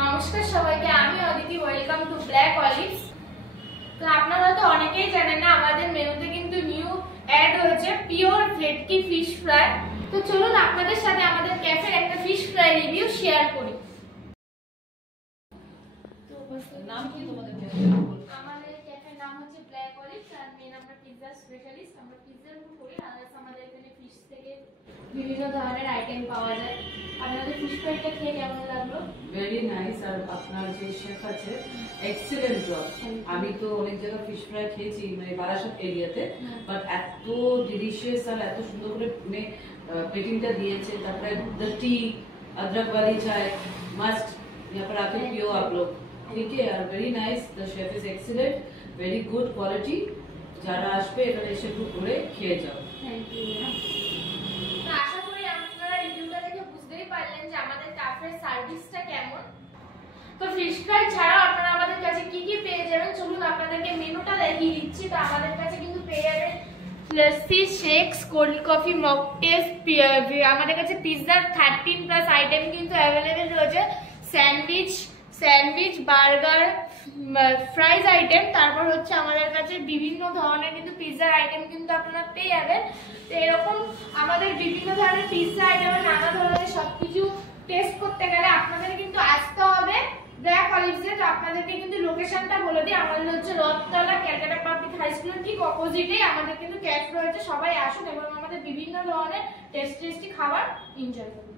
নমস্কার সবাইকে, আমি Aditi. Welcome to black olives. তো আপনারা হয়তো অনেকেই জানেন না, আমাদের মেনুতে কিন্তু নিউ অ্যাড হয়েছে পিওর ভেটকি ফিশ ফ্রাই। তো চলুন আপনাদের সাথে আমাদের ক্যাফের একটা ফিশ ফ্রাই রিভিউ শেয়ার করি। তো নাম কি তোমাদের? আমাদের ক্যাফের নাম হচ্ছে ব্ল্যাক অলিভস আর মেন আমরা পিৎজা স্পেশালিস্ট। আমরা পিৎজার উপর করি, আদার্স আমাদের এখানে ফিশ থেকে বিভিন্ন ধরনের আইটেম পাওয়া যায়। আপনাদের ফিশ ফ্রাইটা খেয়ে কেমন লাগলো? Very nice. আর আপনার যে শেফ আছে এক্সিলেন্ট জব। আমি তো অনেক জায়গায় ফিশ ফ্রাই খেয়েছি মানে বারাসাত এরিয়াতে, বাট এত ডিলিশিয়াস আর এত সুন্দর করে প্লেটিংটা দিয়েছে। তারপরে দ্য टी अदरक वाली चाय मस्ट यहाँ पर आके पियो आप लोग, ठीक है। और very nice, the chef is excellent, very good quality. যারা আসবে এখানে এসে একটু ঘুরে খেয়ে যাও। Thank you. তো আশা করি আপনারা রিভিউটা দেখে বুঝতেই পারলেন যে আমাদের ক্যাফের সার্ভিসটা কেমন। তো ফিশ ফ্রাই ছাড়াও আপনারা আমাদের কাছে কি কি পেয়ে যাবেন চলুন আপনাদেরকে মেনুটা দেখিয়ে দিচ্ছি। তো আমাদের কাছে কিন্তু পেয়ে যাবেন lassi, shakes, cold coffee, mocktails. আমাদের কাছে পিৎজার 13+ আইটেম কিন্তু অ্যাভেলেবেল রয়েছে। Sandwich, burger, ফ্রাইজ item. তারপর হচ্ছে আমাদের কাছে বিভিন্ন ধরনের কিন্তু পিৎজার আইটেম কিন্তু আপনারা পেয়ে যাবেন। তো এরকম আমাদের বিভিন্ন ধরনের পিৎজা আইটেম, নানা ধরনের সবকিছু টেস্ট করতে গেলে আপনাদের কিন্তু আসতে হবে ব্ল্যাক অলিভসে। তো আপনাদেরকে কিন্তু লোকেশনটা বলে দিই, আমাদের হচ্ছে রথতলা ক্যালকাটা পাবলিক হাই স্কুলের ঠিক অপোজিটেই আমাদের কিন্তু ক্যাফে রয়েছে। সবাই আসুন এবং আমাদের বিভিন্ন ধরনের টেস্টি খাবার এনজয় করুন।